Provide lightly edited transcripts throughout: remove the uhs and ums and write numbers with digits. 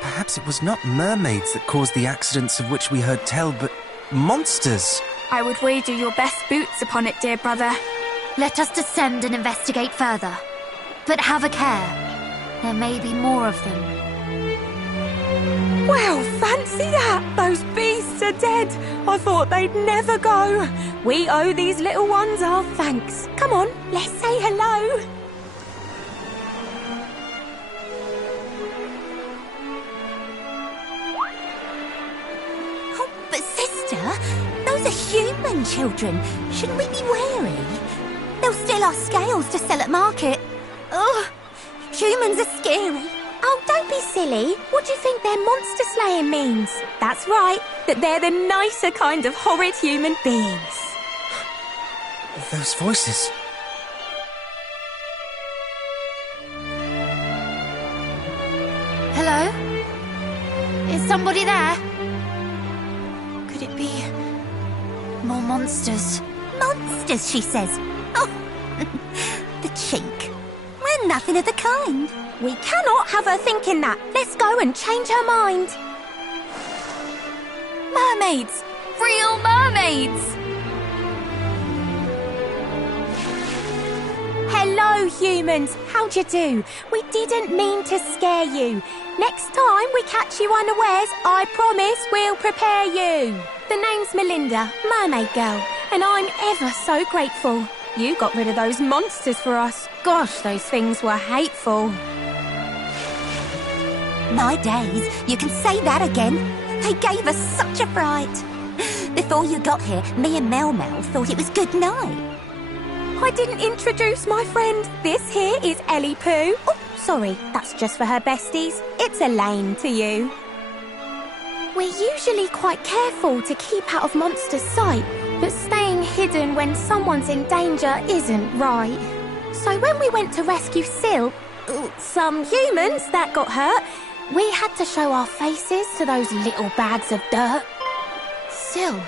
Perhaps it was not mermaids that caused the accidents of which we heard tell, but monsters. I would wager your best boots upon it, dear brother. Let us descend and investigate further. But have a care. There may be more of them. Well, fancy that! Those beasts are dead. I thought they'd never go. We owe these little ones our thanks. Come on, let's say hello. Oh, but sister, those are human children. Shouldn't we be wary? They'll steal our scales to sell at market. Ugh, humans are scary. Oh, don't be silly. What do you think their monster slaying means? That's right, that they're the nicer kind of horrid human beings. Those voices. Hello? Is somebody there? Could it be more monsters? Monsters, she says. Oh, the cheek. We're nothing of the kind. We cannot have her thinking that. Let's go and change her mind. Mermaids! Real mermaids! Hello, humans. How'd you do? We didn't mean to scare you. Next time we catch you unawares, I promise we'll prepare you. The name's Melinda, Mermaid Girl, and I'm ever so grateful. You got rid of those monsters for us. Gosh, those things were hateful. My days, you can say that again. They gave us such a fright. Before you got here, me and Mel Mel thought it was good night. I didn't introduce my friend. This here is Ellie Pooh. Oh, sorry, that's just for her besties. It's Elaine to you. We're usually quite careful to keep out of monsters' sight, but staying hidden when someone's in danger isn't right. So when we went to rescue some humans that got hurt, we had to show our faces to those little bags of dirt. Sil,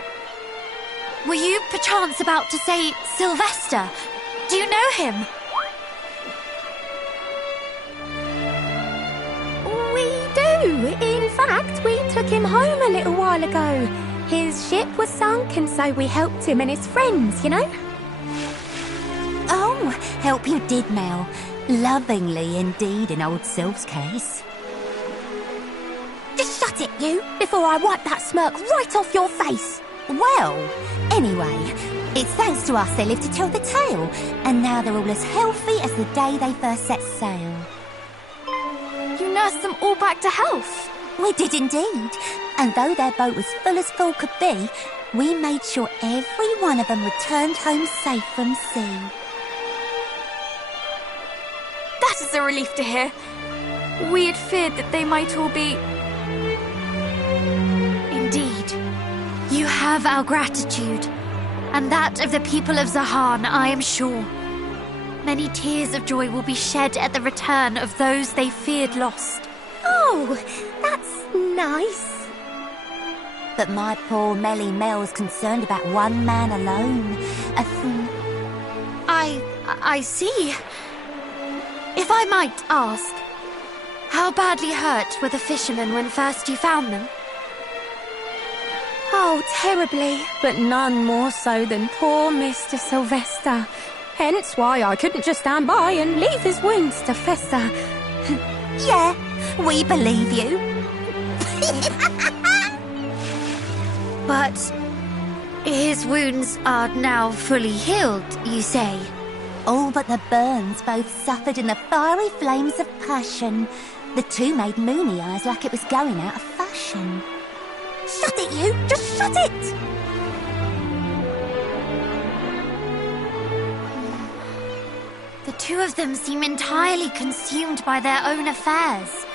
were you perchance about to say Sylvester? Do you know him? We do. In fact, we took him home a little while ago. His ship was sunk, and so we helped him and his friends, you know? Oh, help you did, Mel. Lovingly indeed in old Syl's case. Just shut it, you, before I wipe that smirk right off your face. Well, anyway, it's thanks to us they lived to tell the tale, and now they're all as healthy as the day they first set sail. You nursed them all back to health. We did indeed, and though their boat was full as full could be, we made sure every one of them returned home safe from sea. That is a relief to hear. We had feared that they might all be... Indeed. You have our gratitude, and that of the people of Zahan, I am sure. Many tears of joy will be shed at the return of those they feared lost. Oh, that's nice. But my poor Melly Mel's concerned about one man alone. I see. If I might ask, how badly hurt were the fishermen when first you found them? Oh, terribly, but none more so than poor Mr. Sylvester. Hence why I couldn't just stand by and leave his wounds to fester. Yeah, we believe you. But his wounds are now fully healed, you say? All but the burns both suffered in the fiery flames of passion. The two made moony eyes like it was going out of fashion. Shut it, you! Just shut it! The two of them seem entirely consumed by their own affairs.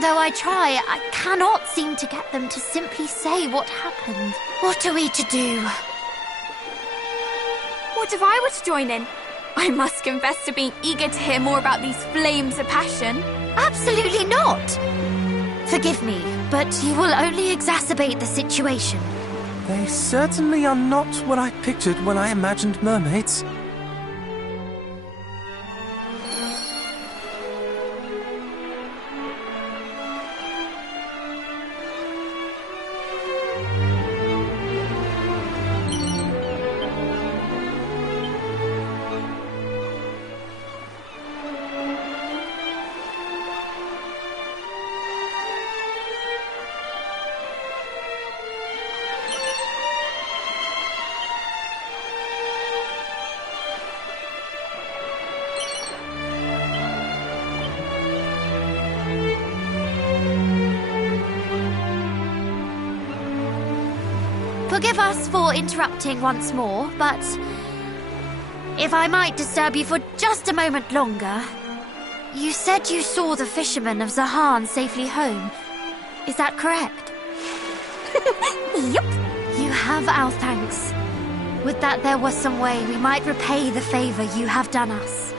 Though I try, I cannot seem to get them to simply say what happened. What are we to do? What if I were to join in? I must confess to being eager to hear more about these flames of passion. Absolutely not! Forgive me, but you will only exacerbate the situation. They certainly are not what I pictured when I imagined mermaids. Forgive us for interrupting once more, but if I might disturb you for just a moment longer, you said you saw the fishermen of Zahan safely home. Is that correct? Yup. You have our thanks. Would that there was some way we might repay the favor you have done us.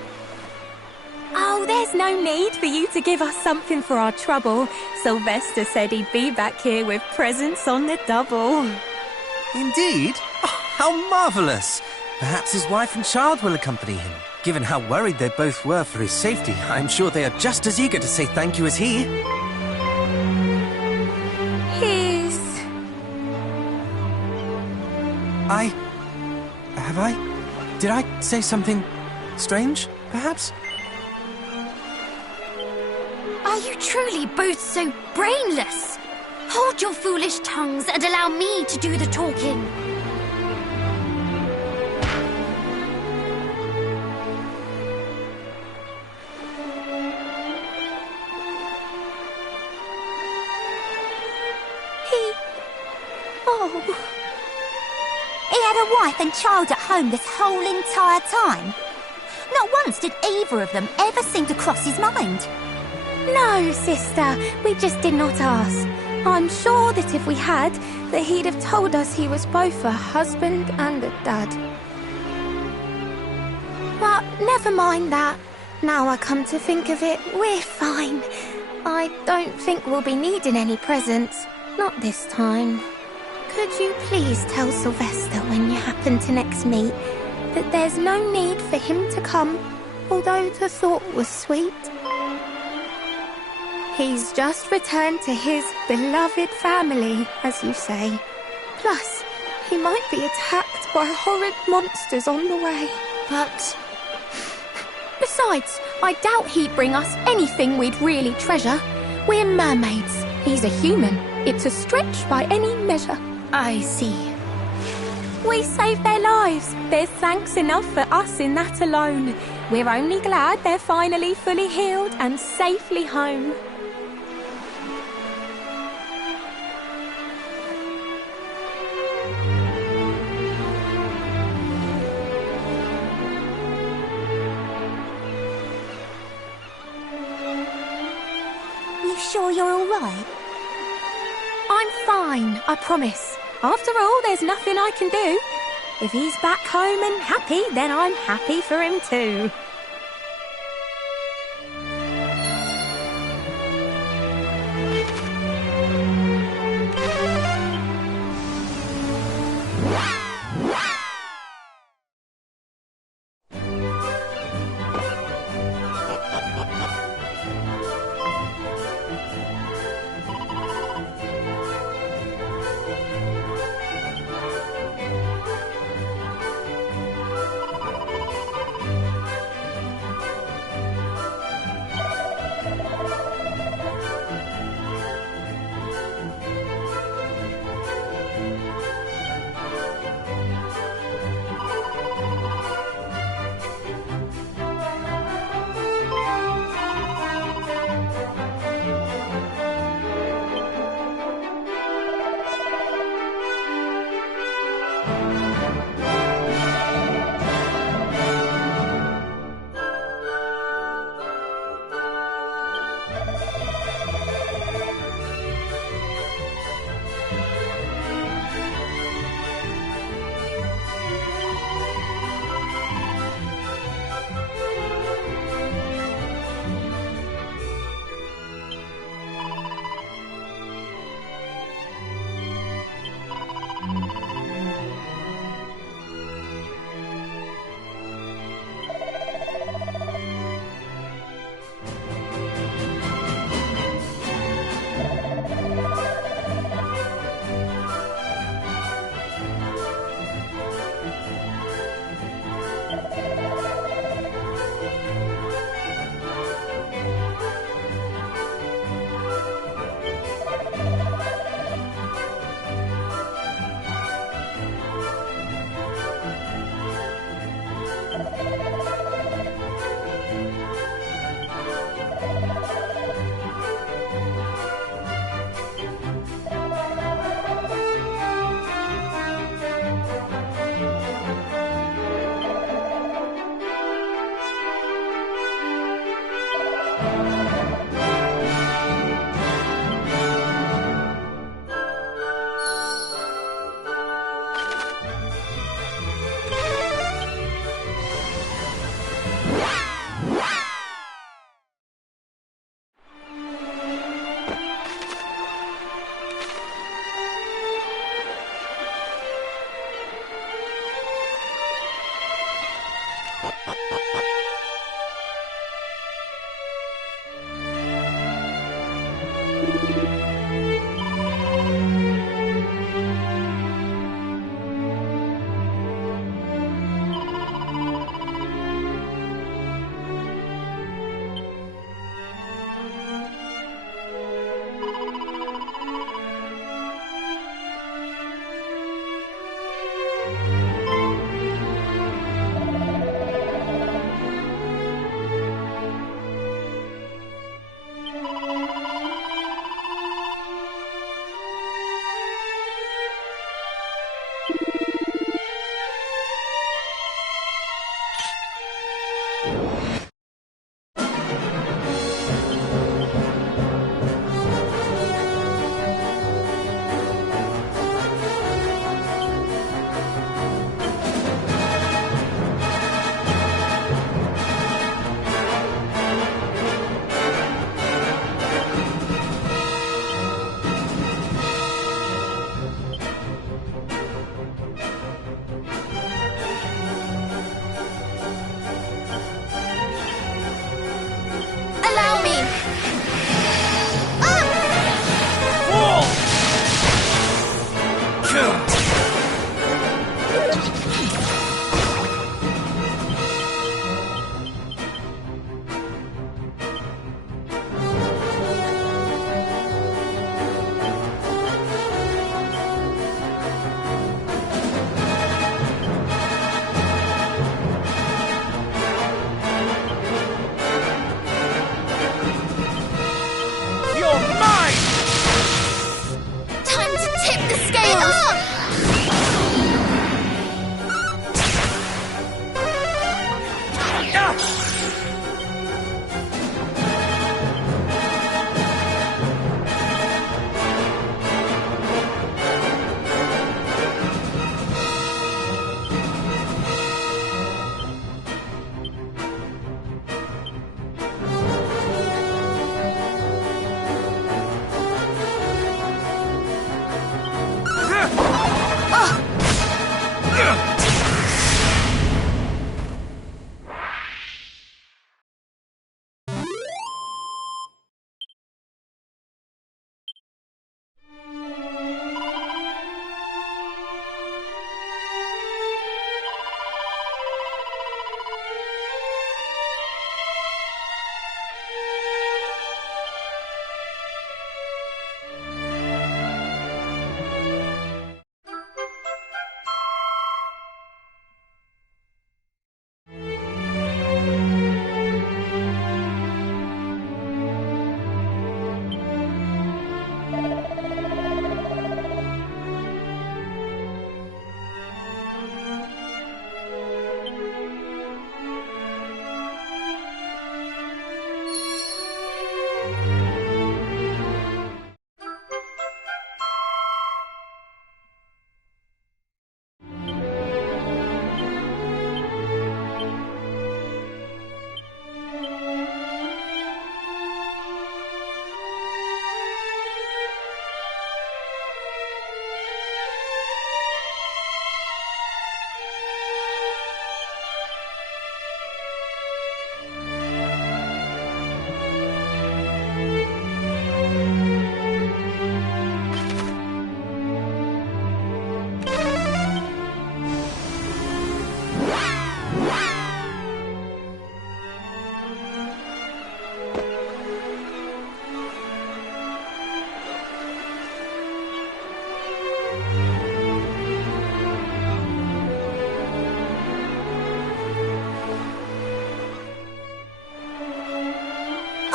Oh, there's no need for you to give us something for our trouble. Sylvester said he'd be back here with presents on the double. Indeed? Oh, how marvellous! Perhaps his wife and child will accompany him. Given how worried they both were for his safety, I'm sure they are just as eager to say thank you as he. Did I say something strange, perhaps? Are you truly both so brainless? Hold your foolish tongues and allow me to do the talking. He had a wife and child at home this whole entire time. Not once did either of them ever seem to cross his mind. No, sister, we just did not ask. I'm sure that if we had, that he'd have told us he was both a husband and a dad. But never mind that. Now I come to think of it, we're fine. I don't think we'll be needing any presents. Not this time. Could you please tell Sylvester when you happen to next meet that there's no need for him to come, although the thought was sweet? He's just returned to his beloved family, as you say. Plus, he might be attacked by horrid monsters on the way. But Besides, I doubt he'd bring us anything we'd really treasure. We're mermaids. He's a human. It's a stretch by any measure. I see. We saved their lives. There's thanks enough for us in that alone. We're only glad they're finally fully healed and safely home. You sure you're all right? I'm fine, I promise. After all, there's nothing I can do. If he's back home and happy, then I'm happy for him too.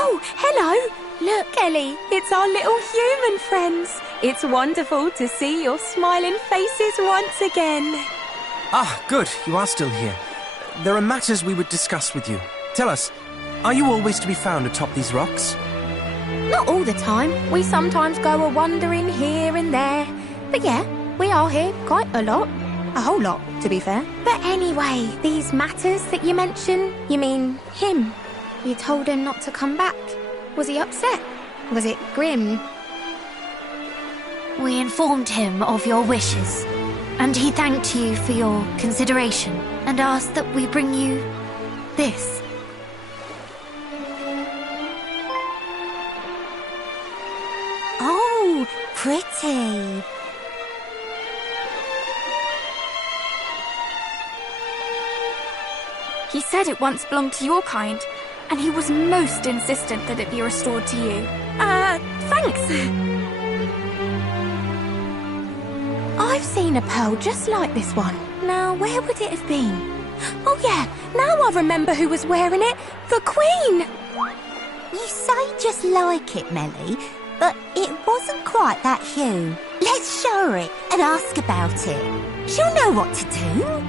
Oh, hello. Look, Ellie, it's our little human friends. It's wonderful to see your smiling faces once again. Ah, good. You are still here. There are matters we would discuss with you. Tell us, are you always to be found atop these rocks? Not all the time. We sometimes go a-wandering here and there. But yeah, we are here quite a lot. A whole lot, to be fair. But anyway, these matters that you mention, you mean him? You told him not to come back. Was he upset? Was it grim? We informed him of your wishes, and he thanked you for your consideration and asked that we bring you this. Oh, pretty. He said it once belonged to your kind, and he was most insistent that it be restored to you. Thanks. I've seen a pearl just like this one. Now, where would it have been? Oh yeah, now I remember who was wearing it. The Queen! You say just like it, Melly, but it wasn't quite that hue. Let's show her it and ask about it. She'll know what to do.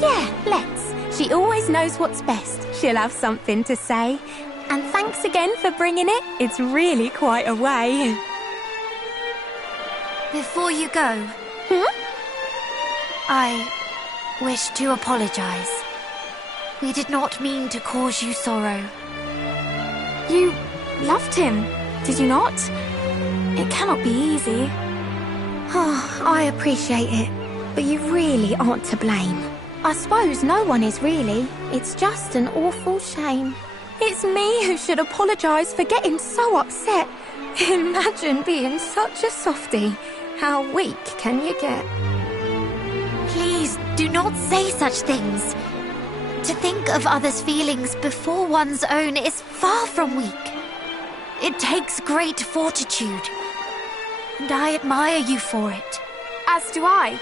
Yeah, let's. She always knows what's best. She'll have something to say. And thanks again for bringing it. It's really quite a way. Before you go, I wish to apologize. We did not mean to cause you sorrow. You loved him, did you not? It cannot be easy. Oh, I appreciate it. But you really aren't to blame. I suppose no one is really. It's just an awful shame. It's me who should apologise for getting so upset. Imagine being such a softie. How weak can you get? Please do not say such things. To think of others' feelings before one's own is far from weak. It takes great fortitude, and I admire you for it. As do I.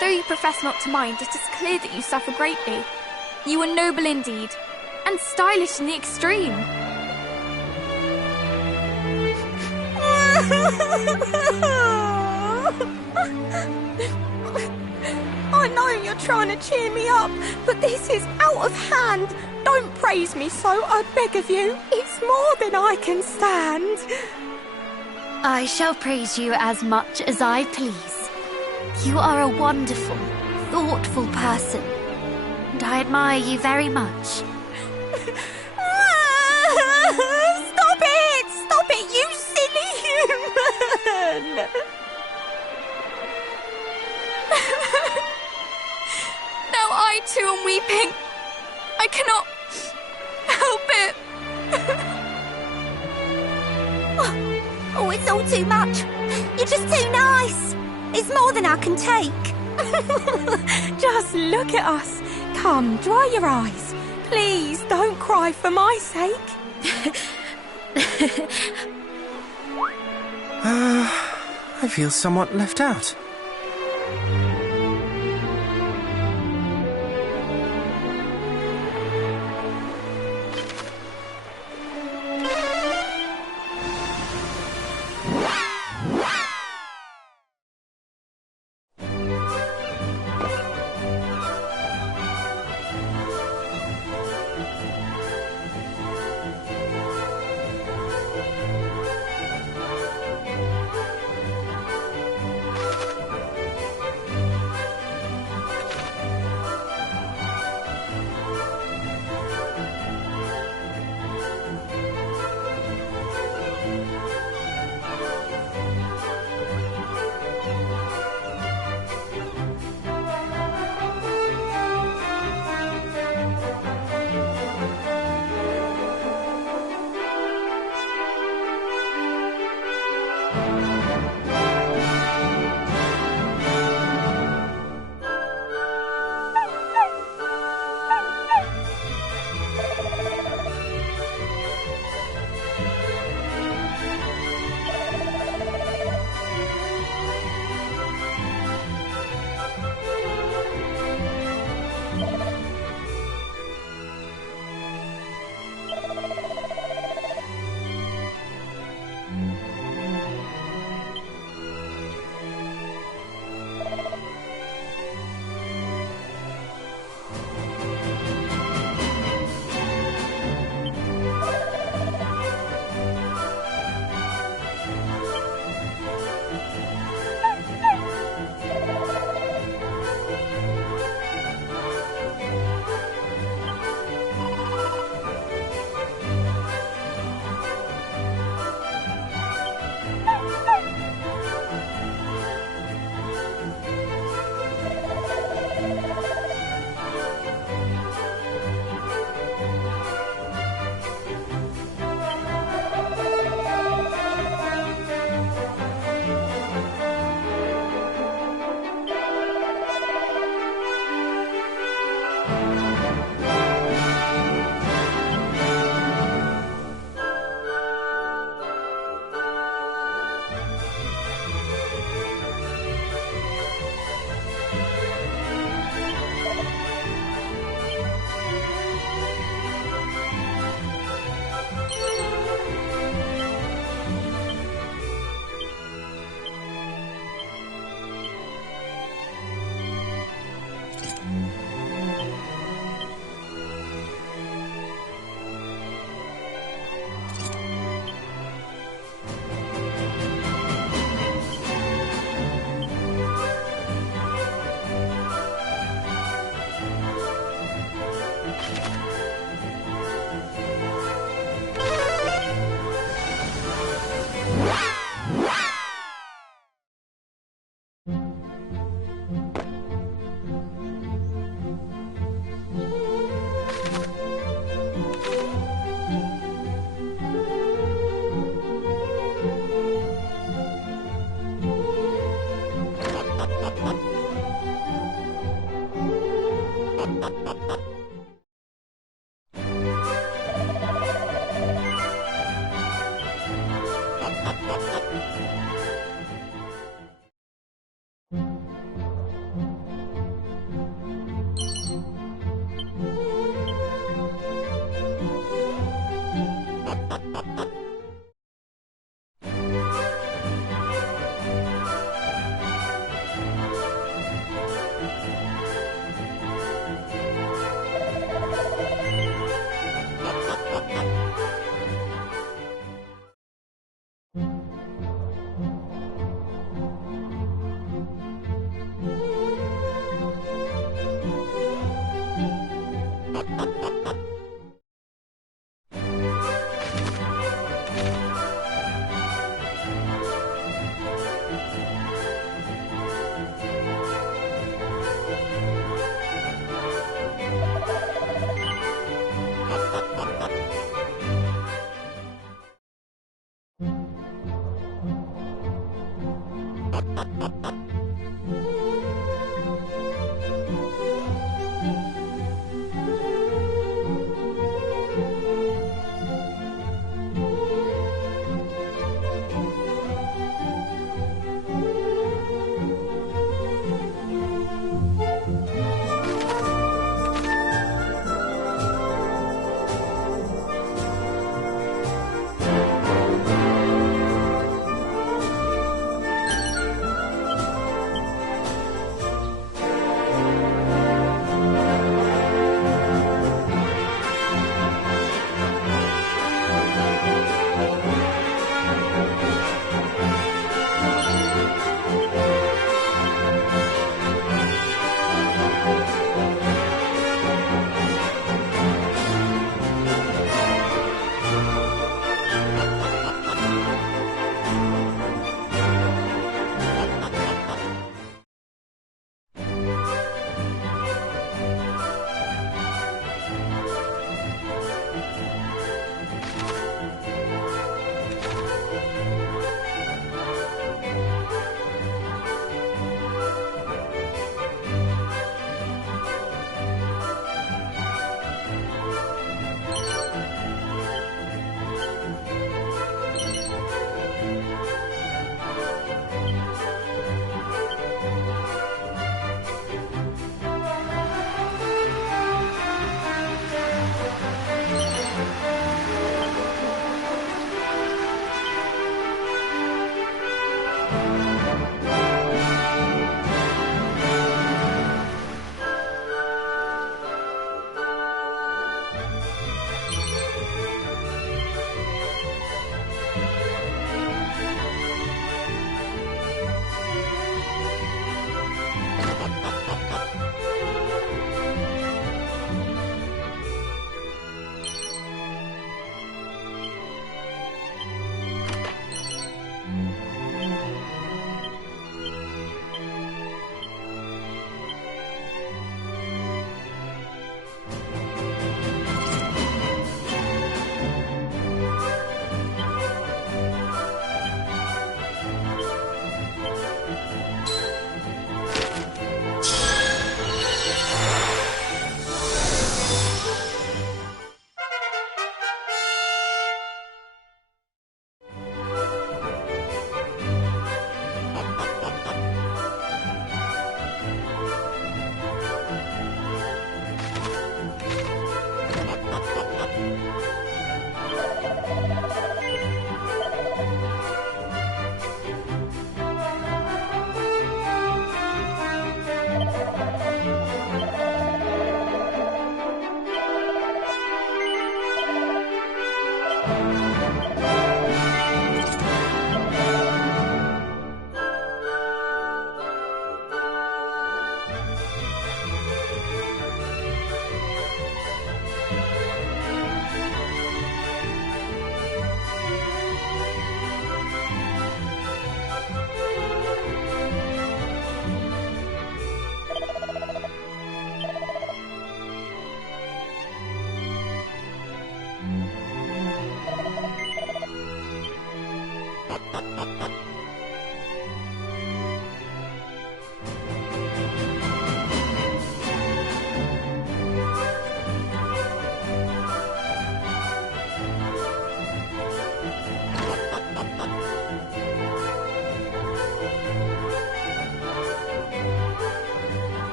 Though you profess not to mind, it is clear that you suffer greatly. You are noble indeed, and stylish in the extreme. I know you're trying to cheer me up, but this is out of hand. Don't praise me so, I beg of you. It's more than I can stand. I shall praise you as much as I please. You are a wonderful, thoughtful person, and I admire you very much. Stop it! Stop it, you silly human! Now I too am weeping. I cannot help it. Oh, it's all too much. You're just too nice. It's more than I can take. Just look at us. Come, dry your eyes. Please don't cry for my sake. I feel somewhat left out.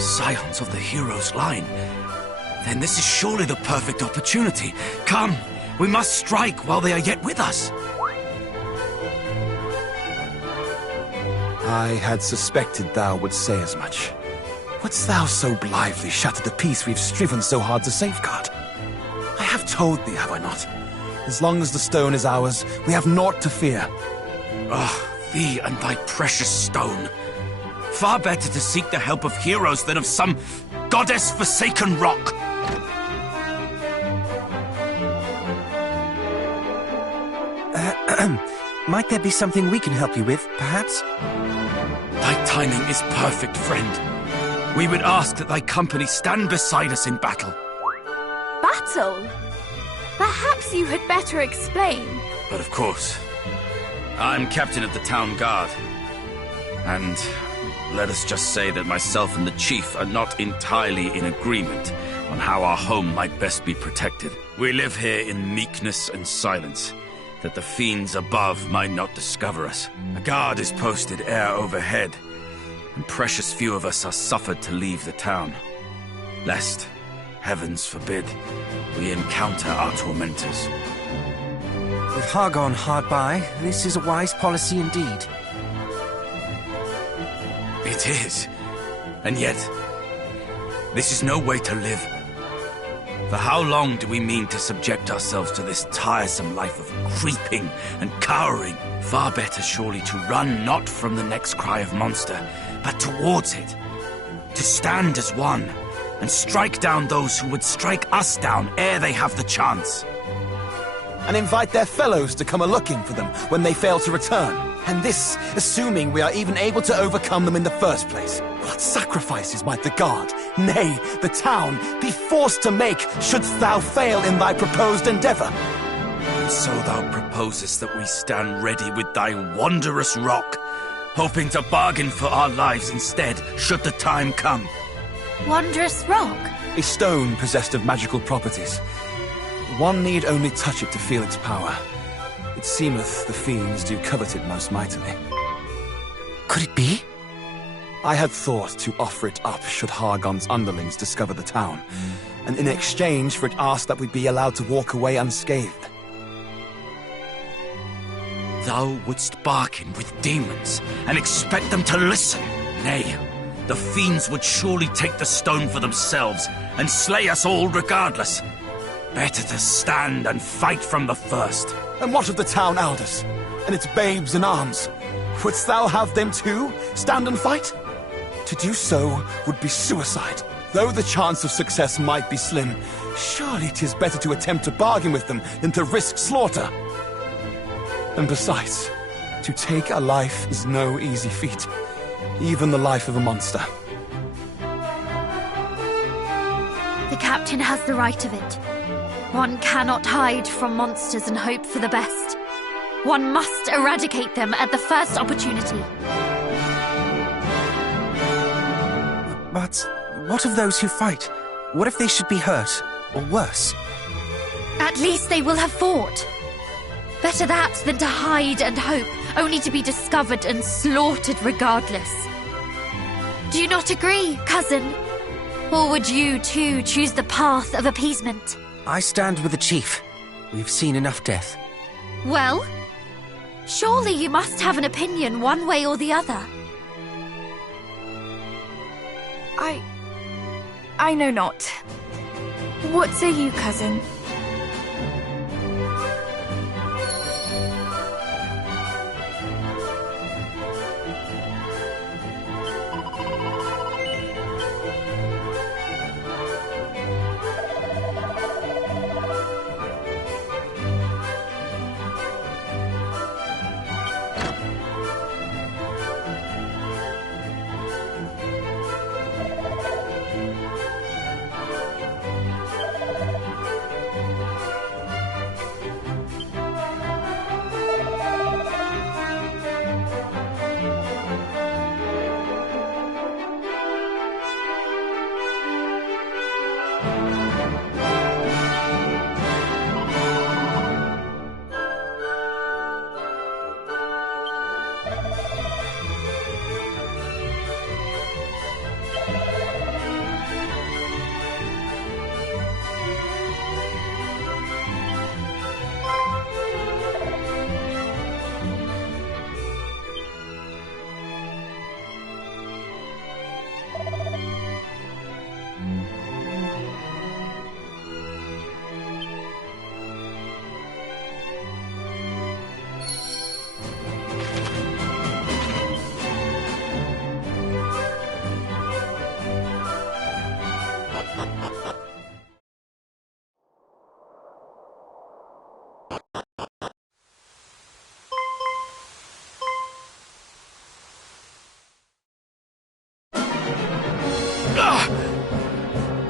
Scions of the hero's line. Then this is surely the perfect opportunity. Come, we must strike while they are yet with us. I had suspected thou would say as much. Wouldst thou so blithely shatter the peace we've striven so hard to safeguard? I have told thee, have I not? As long as the stone is ours, we have naught to fear. Ah, thee and thy precious stone. Far better to seek the help of heroes than of some goddess-forsaken rock. Might there be something we can help you with, perhaps? Thy timing is perfect, friend. We would ask that thy company stand beside us in battle. Battle? Perhaps you had better explain. But of course, I'm captain of the town guard. And let us just say that myself and the chief are not entirely in agreement on how our home might best be protected. We live here in meekness and silence, that the fiends above might not discover us. A guard is posted air overhead, and precious few of us are suffered to leave the town, lest, heavens forbid, we encounter our tormentors. With Hargon hard by, this is a wise policy indeed. It is. And yet, this is no way to live. For how long do we mean to subject ourselves to this tiresome life of creeping and cowering? Far better surely to run not from the next cry of monster, but towards it. To stand as one, and strike down those who would strike us down ere they have the chance. And invite their fellows to come a-looking for them when they fail to return. And this, assuming we are even able to overcome them in the first place. What sacrifices might the guard, nay, the town, be forced to make shouldst thou fail in thy proposed endeavor? And so thou proposest that we stand ready with thy wondrous rock, hoping to bargain for our lives instead, should the time come. Wondrous rock? A stone possessed of magical properties. One need only touch it to feel its power. It seemeth the fiends do covet it most mightily. Could it be? I had thought to offer it up should Hargon's underlings discover the town, and in exchange for it ask that we be allowed to walk away unscathed. Thou wouldst bargain with demons, and expect them to listen? Nay, the fiends would surely take the stone for themselves, and slay us all regardless. Better to stand and fight from the first. And what of the town elders? And its babes in arms? Wouldst thou have them too stand and fight? To do so would be suicide. Though the chance of success might be slim, surely 'tis better to attempt to bargain with them than to risk slaughter. And besides, to take a life is no easy feat, even the life of a monster. The captain has the right of it. One cannot hide from monsters and hope for the best. One must eradicate them at the first opportunity. But what of those who fight? What if they should be hurt, or worse? At least they will have fought. Better that than to hide and hope, only to be discovered and slaughtered regardless. Do you not agree, cousin? Or would you, too, choose the path of appeasement? I stand with the chief. We've seen enough death. Well, surely you must have an opinion one way or the other. I know not. What say you, cousin?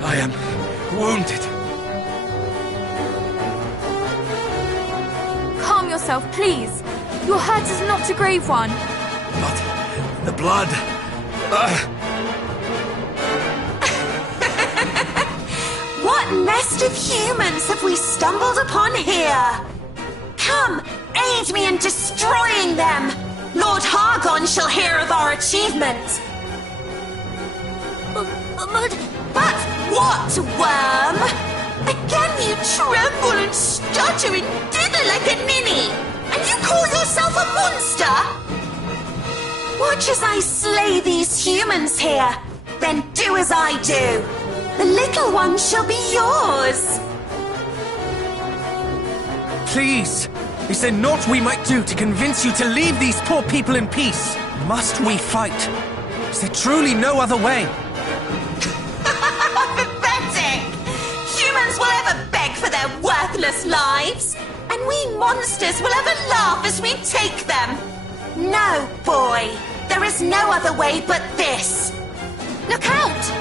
I am wounded. Calm yourself, please. Your hurt is not a grave one. But the blood... What nest of humans have we stumbled upon here? Come, aid me in destroying them. Lord Hargon shall hear of our achievement. But what, worm? Again you tremble and stutter and dither like a ninny, and you call yourself a monster? Watch as I slay these humans here, then do as I do. The little one shall be yours. Please! Is there naught we might do to convince you to leave these poor people in peace? Must we fight? Is there truly no other way? Pathetic! Humans will ever beg for their worthless lives, and we monsters will ever laugh as we take them. No, boy. There is no other way but this. Look out!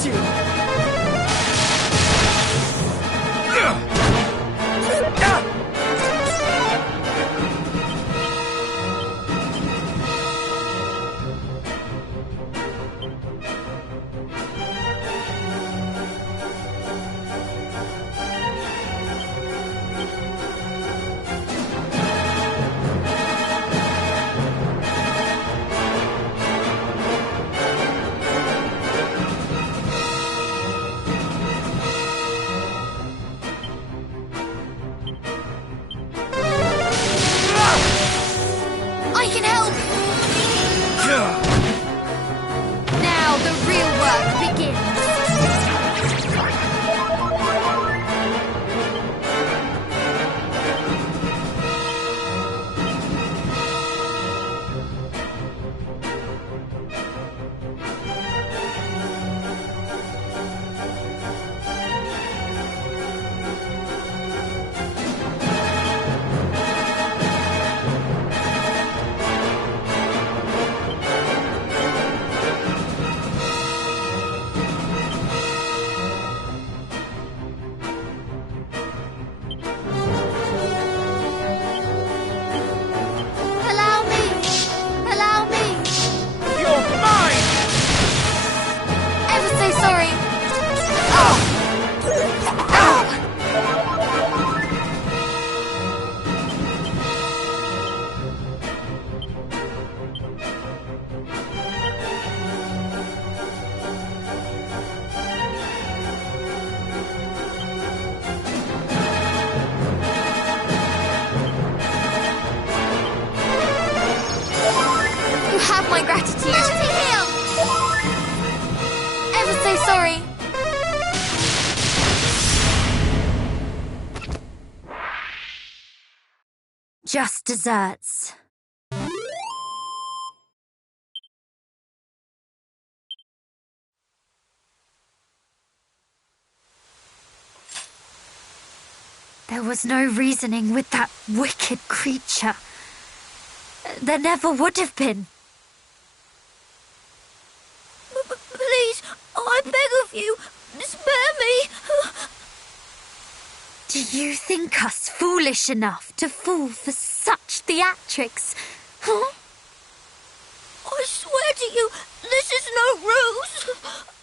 crush you! I can help! Now the real work begins. Allow me! Allow me! You're mine! Ever so sorry. Oh! Ow! You have my gratitude. Ever so sorry. Just desserts. There was no reasoning with that wicked creature. There never would have been. Please, I beg of you, spare me. Do you think us foolish enough to fall for such theatrics? Huh? I swear to you, this is no ruse.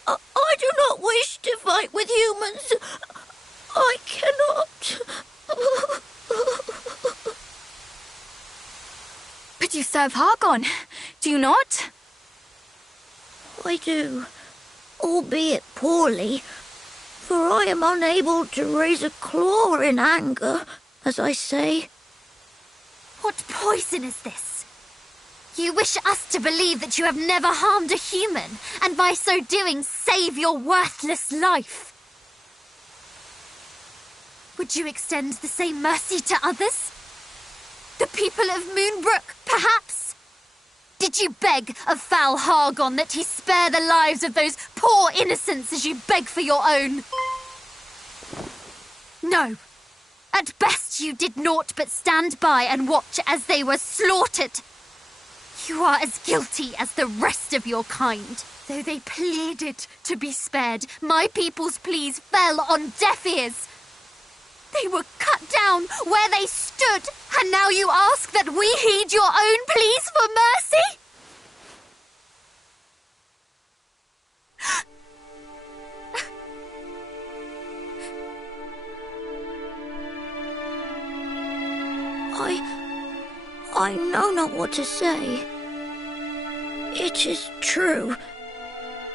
I do not wish to fight with humans. I cannot. But you serve Hargon, do you not? I do, albeit poorly, for I am unable to raise a claw in anger, as I say. What poison is this? You wish us to believe that you have never harmed a human, and by so doing save your worthless life. Would you extend the same mercy to others? The people of Moonbrook, perhaps? Did you beg of foul Hargon that he spare the lives of those poor innocents as you beg for your own? No. At best you did naught but stand by and watch as they were slaughtered. You are as guilty as the rest of your kind. Though they pleaded to be spared, my people's pleas fell on deaf ears. They were cut down where they stood, and now you ask that we heed your own pleas for mercy? I know not what to say. It is true.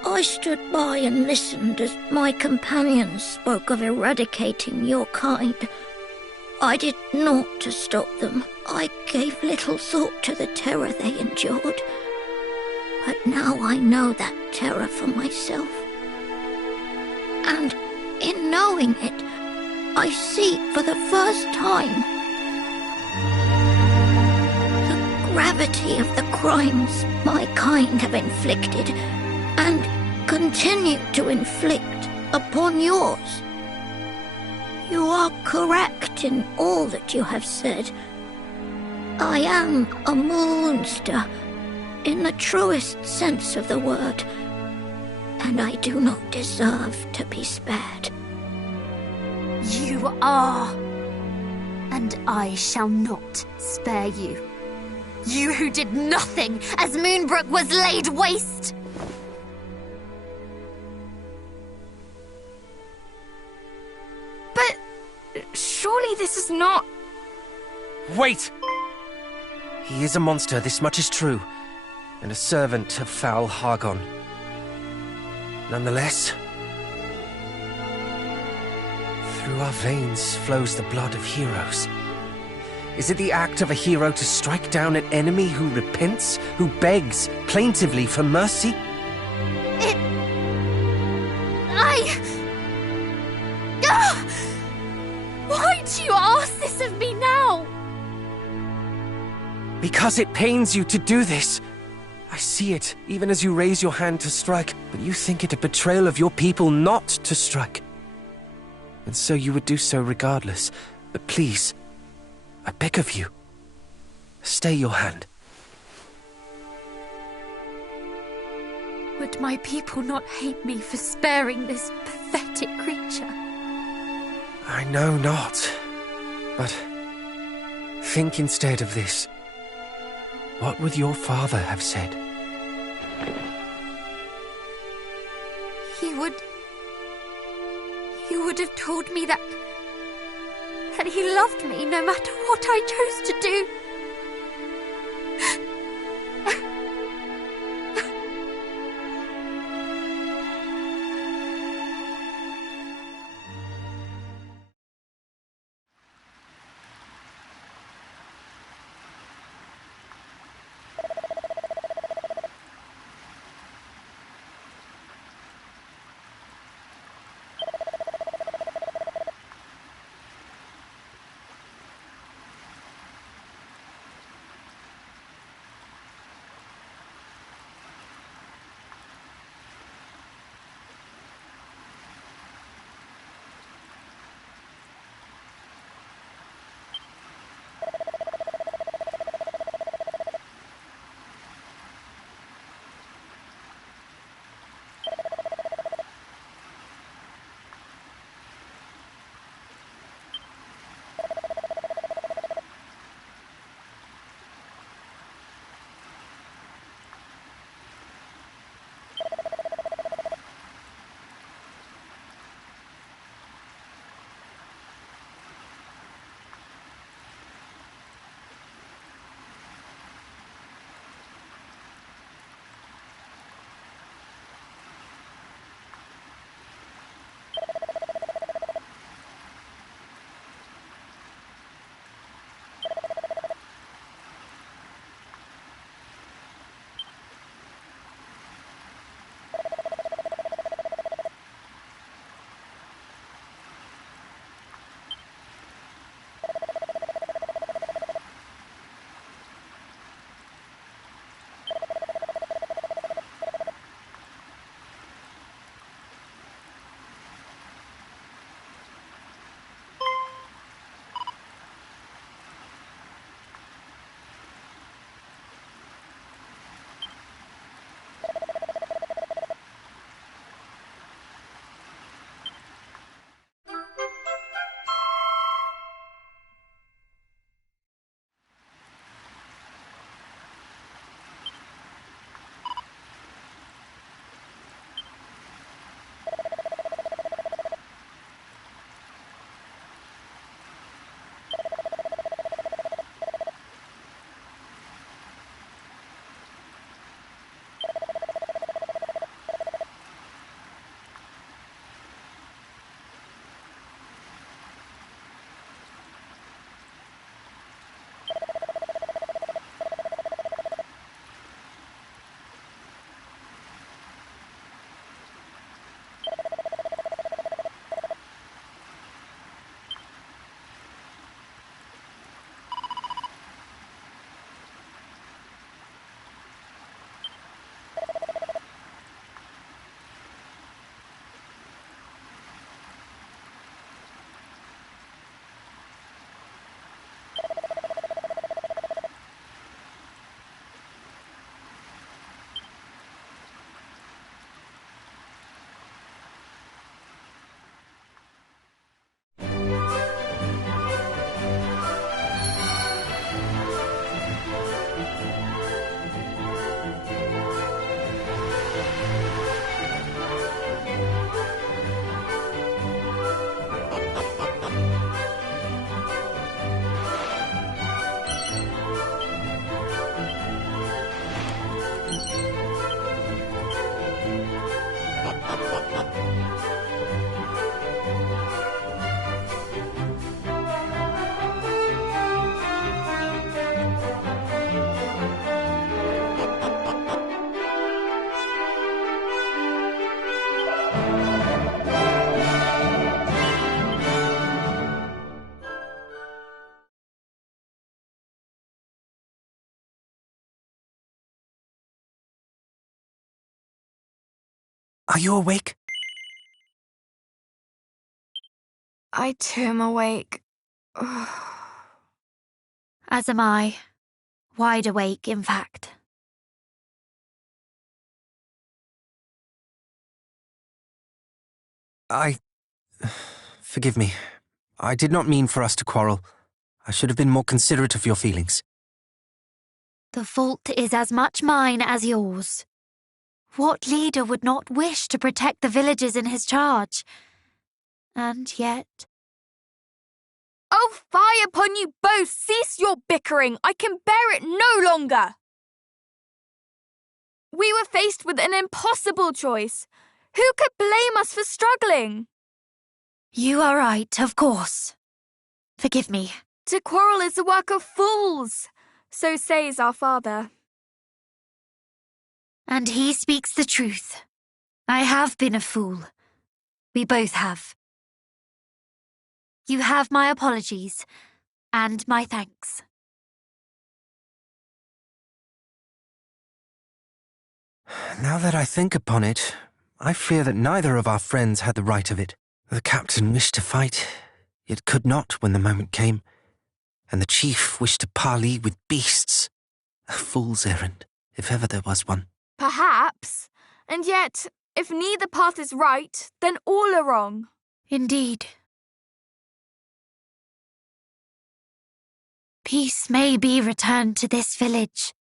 I stood by and listened as my companions spoke of eradicating your kind. I did naught to stop them. I gave little thought to the terror they endured. But now I know that terror for myself. And in knowing it, I see for the first time the gravity of the crimes my kind have inflicted and continue to inflict upon yours. You are correct in all that you have said. I am a moonster in the truest sense of the word, and I do not deserve to be spared. You are. And I shall not spare you. You who did nothing as Moonbrook was laid waste! But surely this is not... Wait! He is a monster, this much is true, and a servant of foul Hargon. Nonetheless, through our veins flows the blood of heroes. Is it the act of a hero to strike down an enemy who repents, who begs plaintively for mercy? Why do you ask this of me now? Because it pains you to do this. I see it, even as you raise your hand to strike, but you think it a betrayal of your people not to strike. And so you would do so regardless. But please, I beg of you, stay your hand. Would my people not hate me for sparing this pathetic creature? I know not, but think instead of this. What would your father have said? He would have told me that he loved me no matter what I chose to do. Are you awake? I too am awake. As am I. Wide awake, in fact. Forgive me. I did not mean for us to quarrel. I should have been more considerate of your feelings. The fault is as much mine as yours. What leader would not wish to protect the villagers in his charge? And yet... Oh, fie upon you both! Cease your bickering! I can bear it no longer! We were faced with an impossible choice. Who could blame us for struggling? You are right, of course. Forgive me. To quarrel is the work of fools, so says our father. And he speaks the truth. I have been a fool. We both have. You have my apologies, and my thanks. Now that I think upon it, I fear that neither of our friends had the right of it. The captain wished to fight, yet could not when the moment came, and the chief wished to parley with beasts. A fool's errand, if ever there was one. Perhaps. And yet, if neither path is right, then all are wrong. Indeed. Peace may be returned to this village,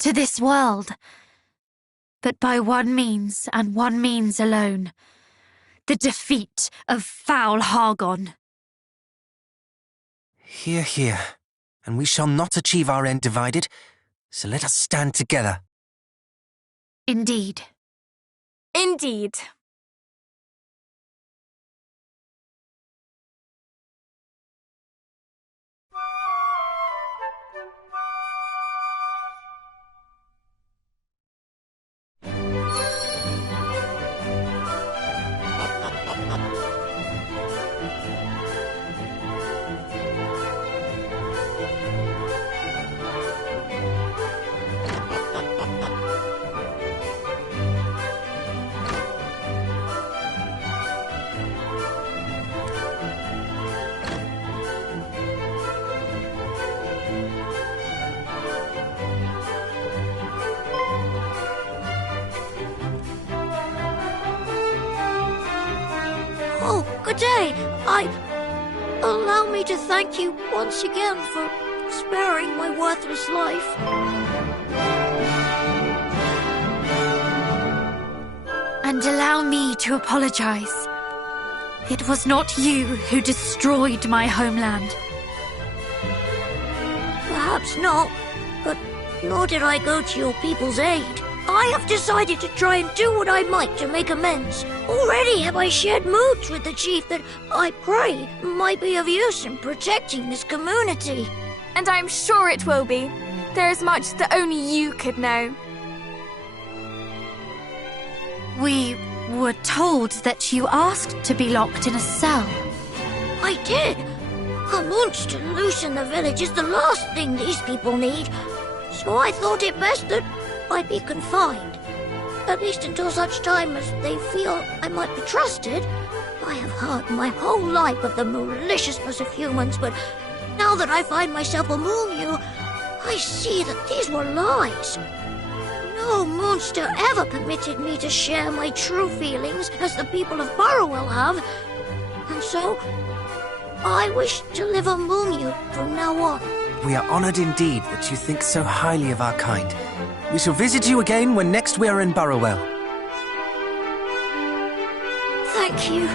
to this world, but by one means and one means alone. The defeat of foul Hargon. Hear, hear. And we shall not achieve our end divided, so let us stand together. Indeed. Indeed. Oh, good day. Allow me to thank you once again for sparing my worthless life. And allow me to apologize. It was not you who destroyed my homeland. Perhaps not, but nor did I go to your people's aid. I have decided to try and do what I might to make amends. Already have I shared moods with the chief that I pray might be of use in protecting this community. And I'm sure it will be. There is much that only you could know. We were told that you asked to be locked in a cell. I did. A monster loose in the village is the last thing these people need. So I thought it best that I be confined. At least until such time as they feel I might be trusted. I have heard my whole life of the maliciousness of humans, but now that I find myself among you, I see that these were lies. No monster ever permitted me to share my true feelings as the people of Burrowell have. And so, I wish to live among you from now on. We are honored indeed that you think so highly of our kind. We shall visit you again when next we are in Burrowell. Thank you.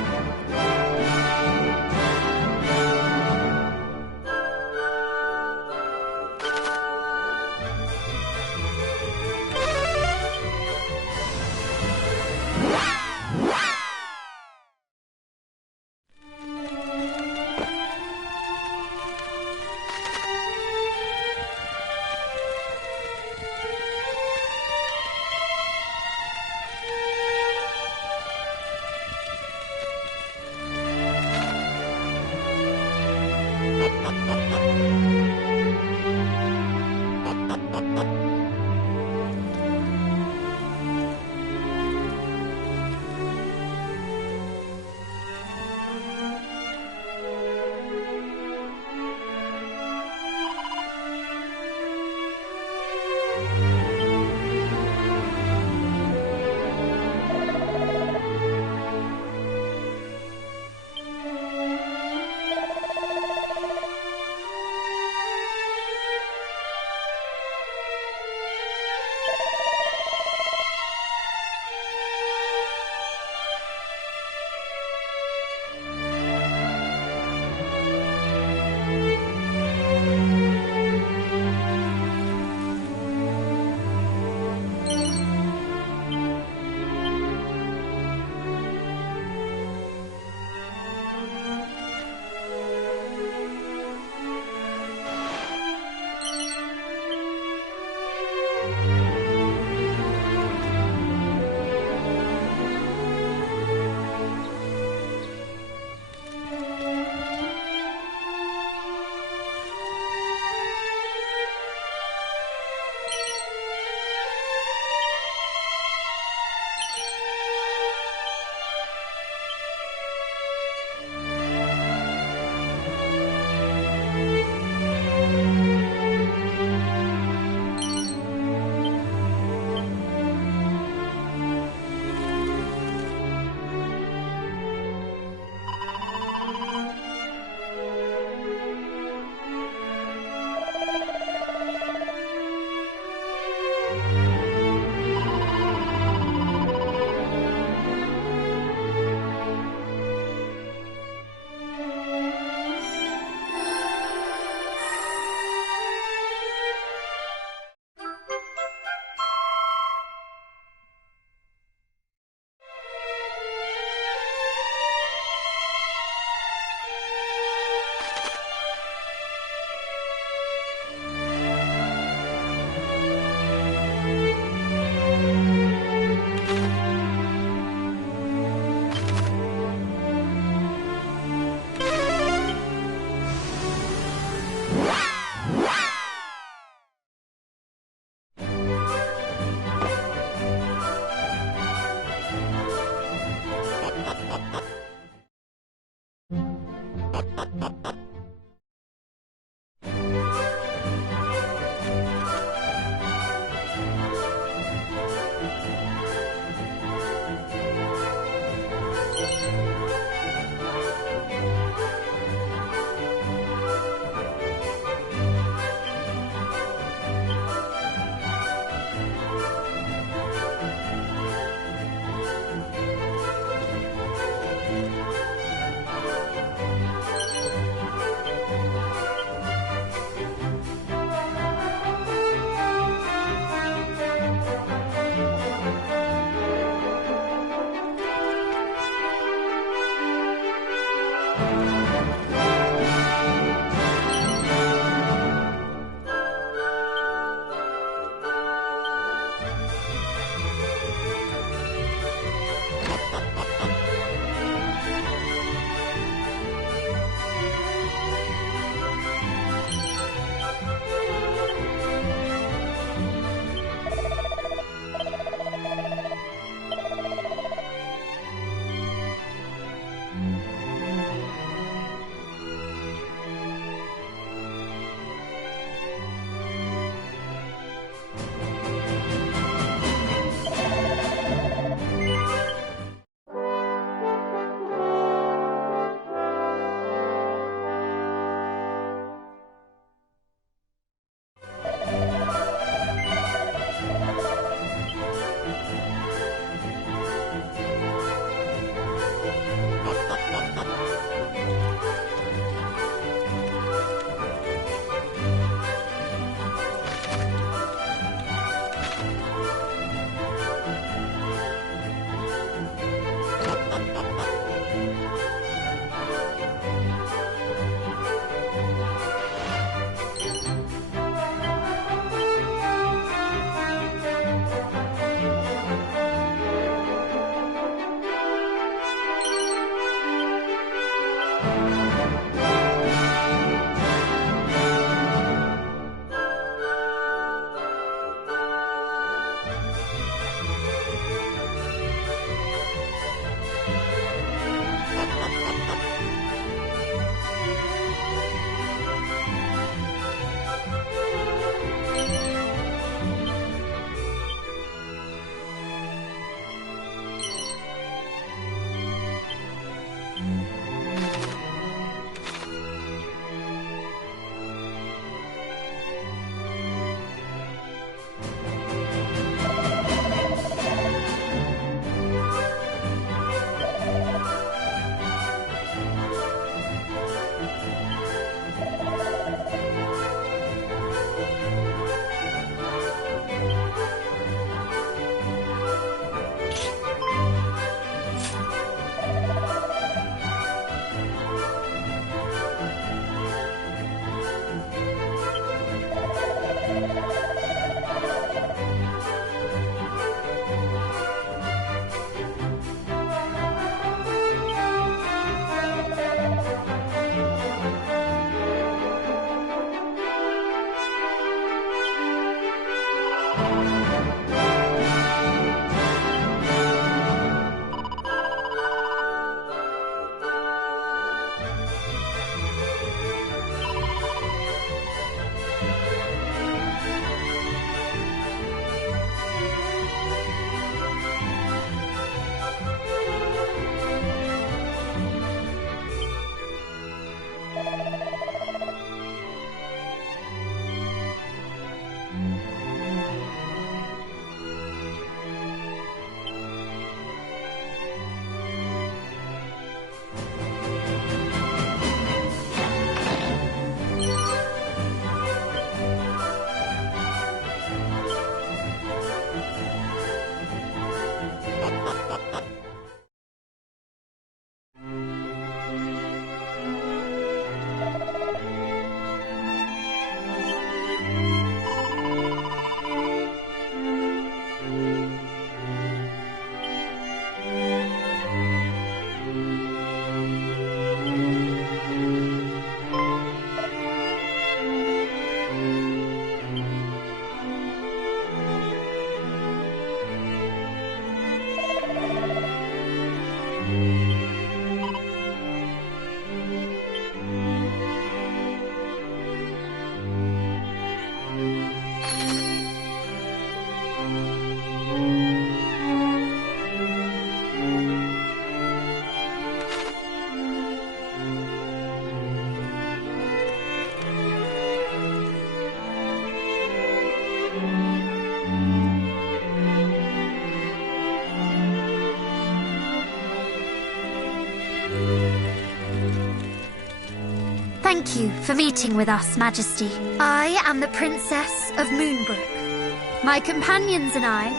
Thank you for meeting with us, Majesty. I am the Princess of Moonbrook. My companions and I...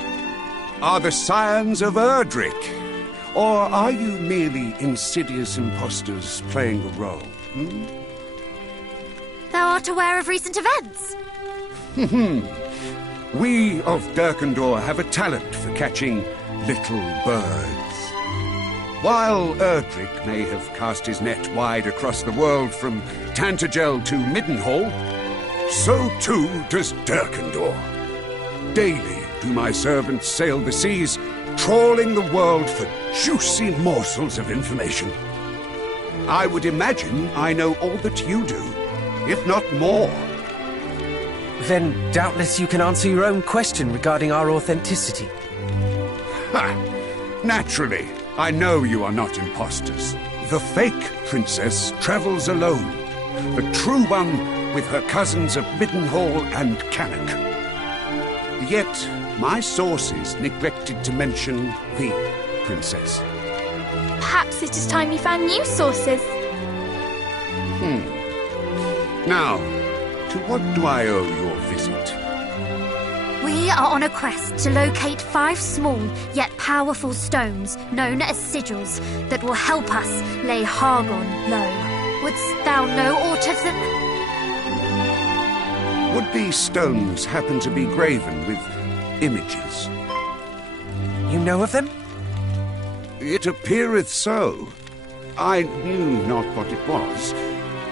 Are the scions of Erdrick? Or are you merely insidious impostors playing a role? Thou art aware of recent events? We of Dirkendor have a talent for catching little birds. While Erdrick may have cast his net wide across the world from Tantagel to Middenhall, so too does Dirkendor. Daily do my servants sail the seas, trawling the world for juicy morsels of information. I would imagine I know all that you do, if not more. Then doubtless you can answer your own question regarding our authenticity. Ha! Naturally. I know you are not imposters. The fake princess travels alone. The true one with her cousins of Middenhall and Cannock. Yet, my sources neglected to mention the princess. Perhaps it is time you found new sources. Now, to what do I owe your visit? We are on a quest to locate 5 small yet powerful stones known as sigils that will help us lay Hargon low. Wouldst thou know aught of them? Would these stones happen to be graven with images? You know of them? It appeareth so. I knew not what it was,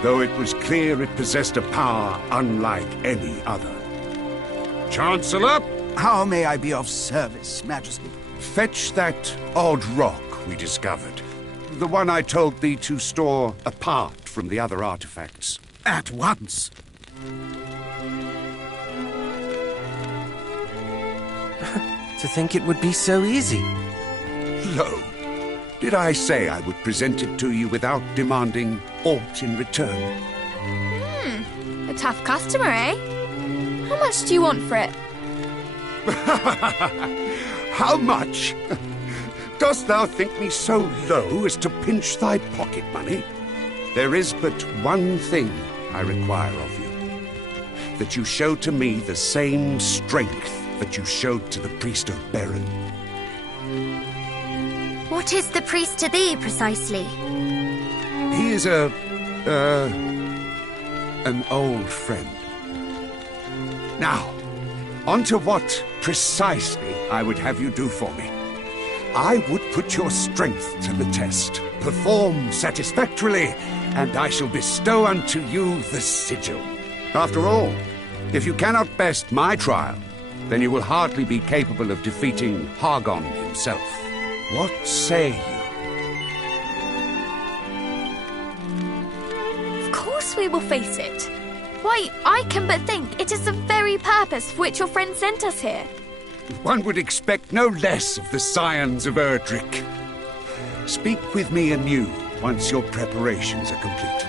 though it was clear it possessed a power unlike any other. Chancellor? How may I be of service, Majesty? Fetch that odd rock we discovered. The one I told thee to store apart from the other artifacts. At once. To think it would be so easy. Lo, did I say I would present it to you without demanding aught in return? A tough customer, eh? How much do you want for it? How much? Dost thou think me so low as to pinch thy pocket money? There is but one thing I require of you. That you show to me the same strength that you showed to the priest of Beren. What is the priest to thee, precisely? He is an old friend. Now, on to what precisely I would have you do for me. I would put your strength to the test. Perform satisfactorily, and I shall bestow unto you the sigil. After all, if you cannot best my trial, then you will hardly be capable of defeating Hargon himself. What say you? Of course we will face it. Why, I can but think it is the very purpose for which your friend sent us here. One would expect no less of the scions of Erdrick. Speak with me anew once your preparations are complete.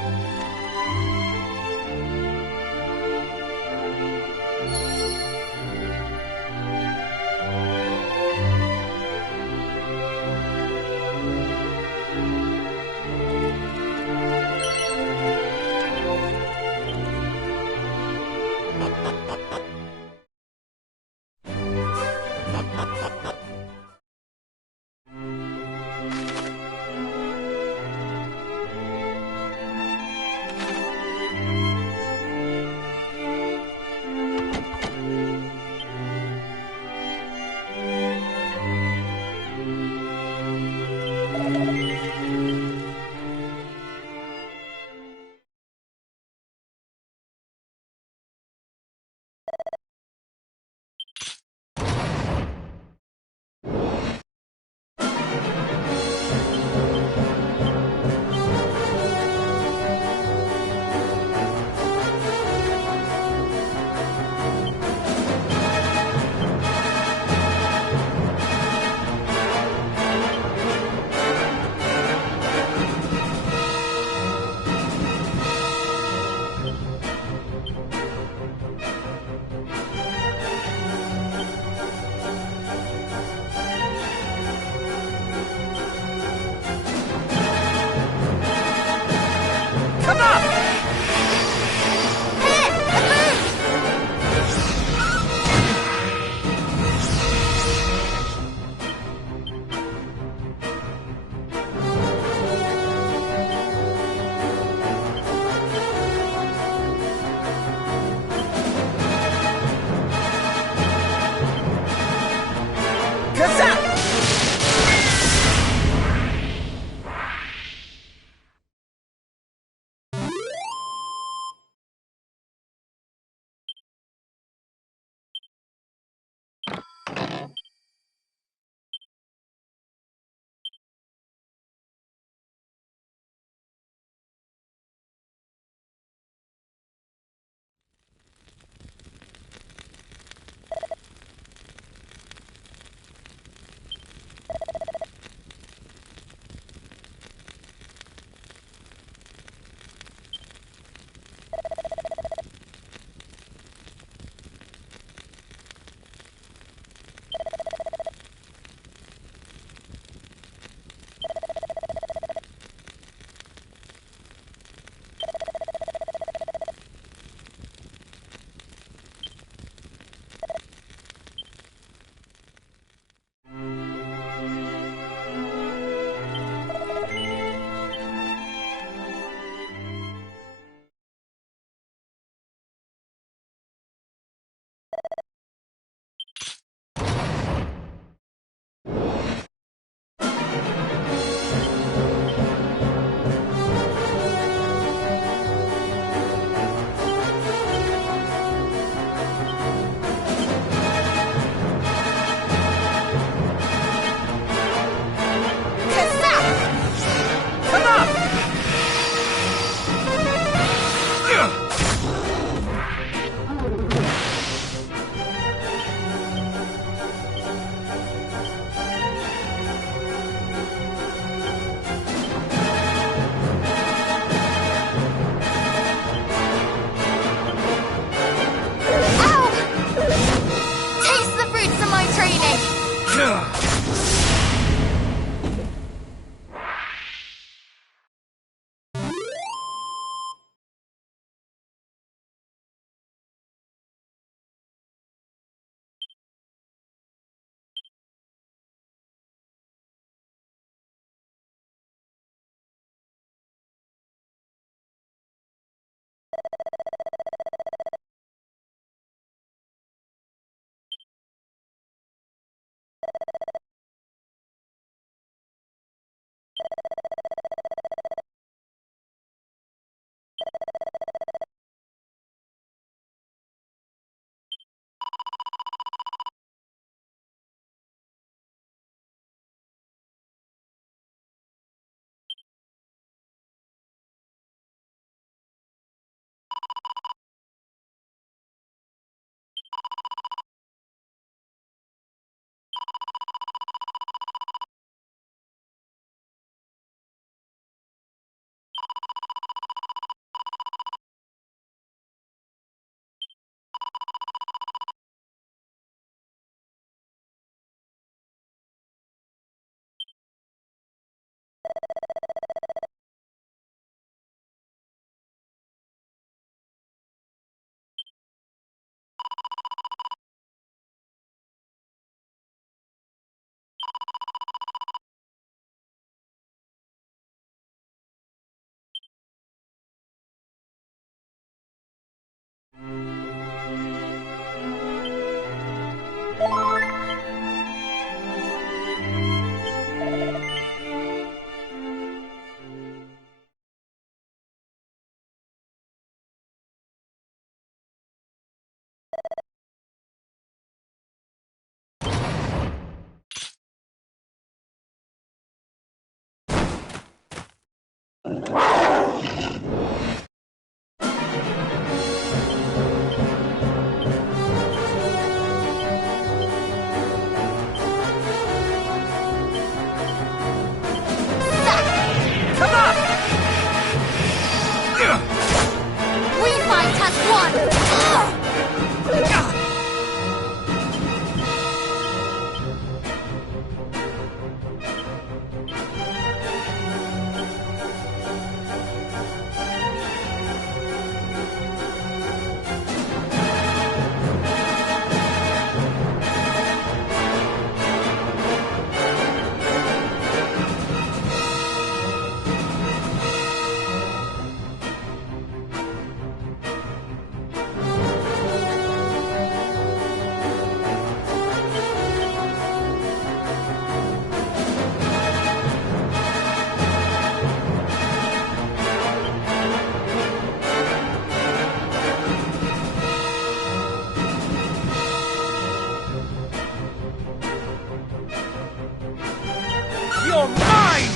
You're mine!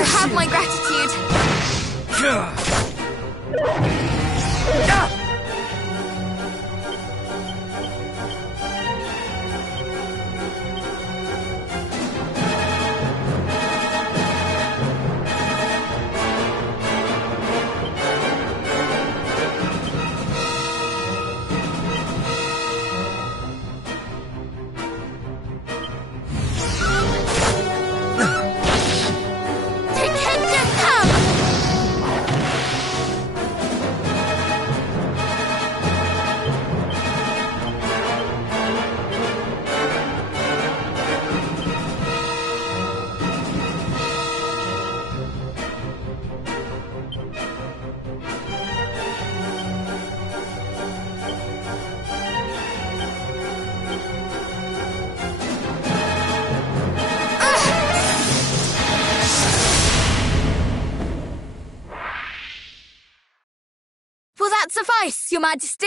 You have my gratitude. Will that suffice, Your Majesty?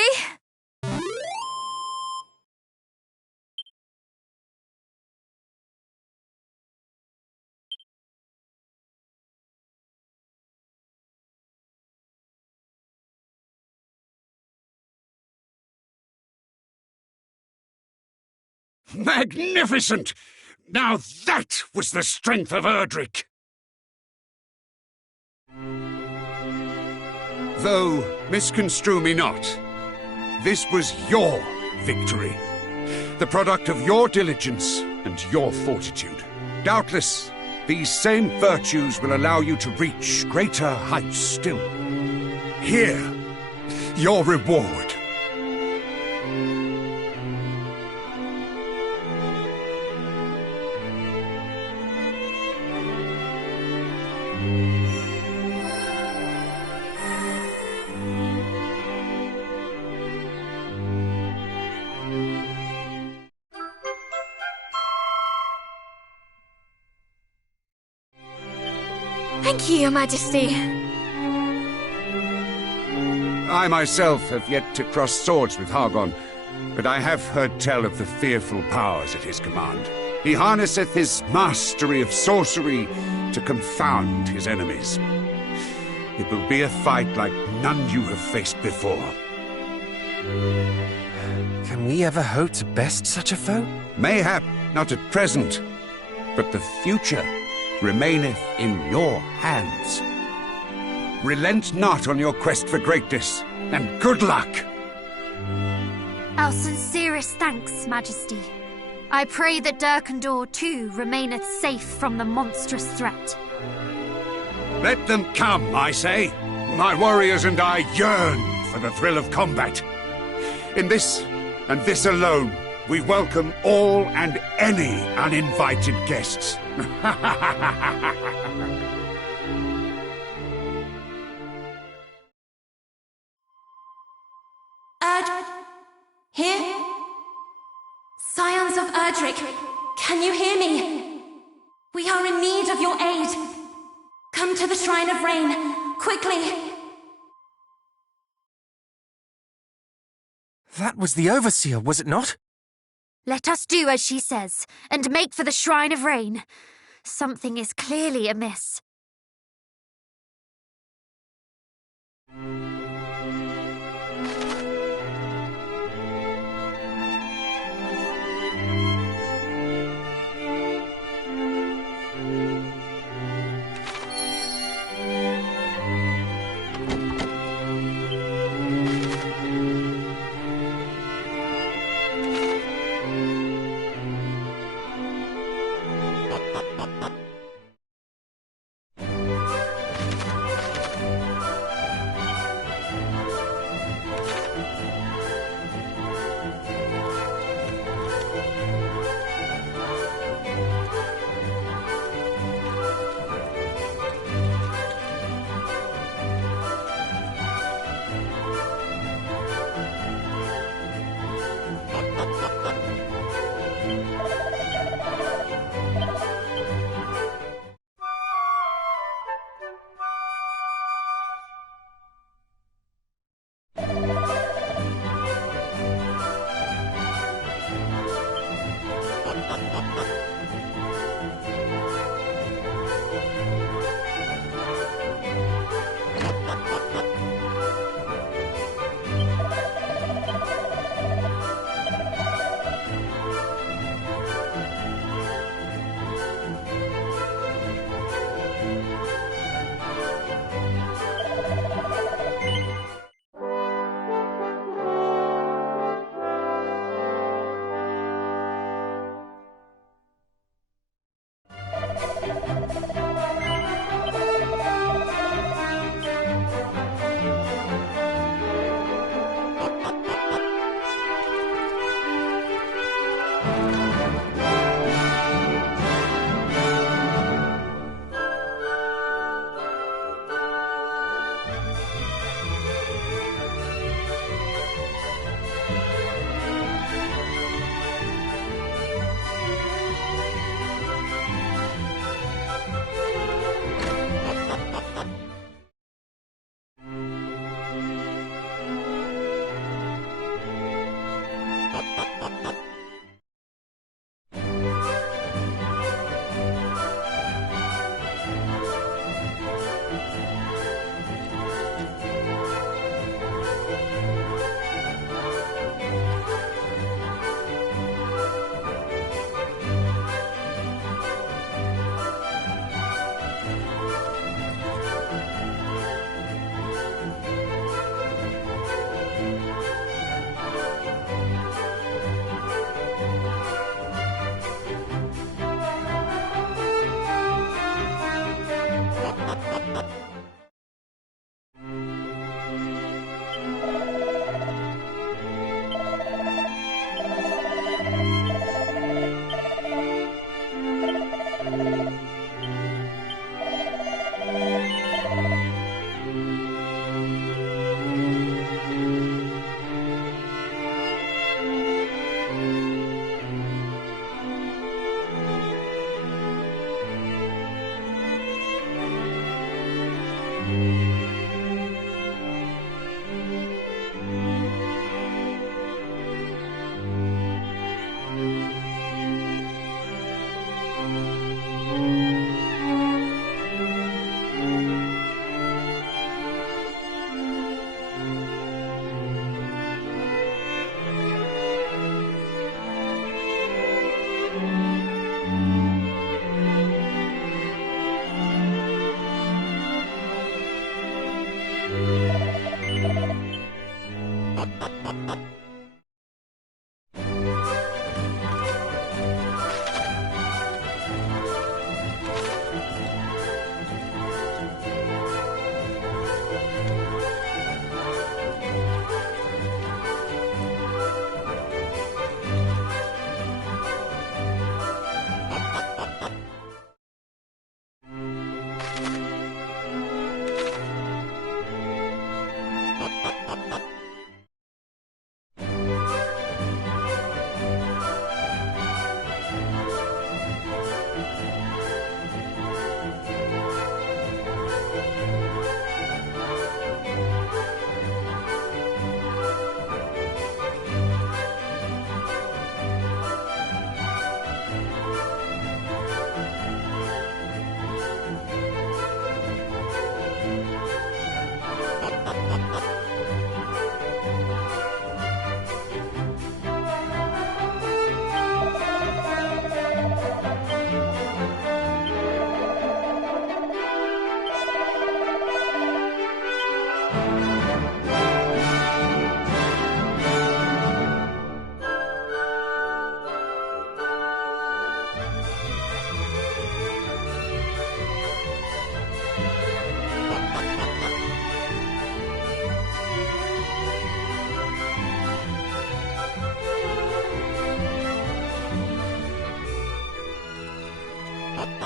Magnificent! Now that was the strength of Erdrick! Though, misconstrue me not, this was your victory. the product of your diligence and your fortitude. Doubtless, these same virtues will allow you to reach greater heights still. Here, your reward. Thank you, Your Majesty. I myself have yet to cross swords with Hargon, but I have heard tell of the fearful powers at his command. He harnesseth his mastery of sorcery to confound his enemies. It will be a fight like none you have faced before. Can we ever hope to best such a foe? Mayhap not at present, but the future remaineth in your hands. Relent not on your quest for greatness, and good luck! Our sincerest thanks, Majesty. I pray that Durkandor too remaineth safe from the monstrous threat. Let them come, I say. My warriors and I yearn for the thrill of combat. In this, and this alone, we welcome all and any uninvited guests. Here? Scions of Erdrick, can you hear me? We are in need of your aid. Come to the Shrine of Rain, quickly! That was the Overseer, was it not? Let us do as she says, and make for the Shrine of Rain. Something is clearly amiss.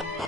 you.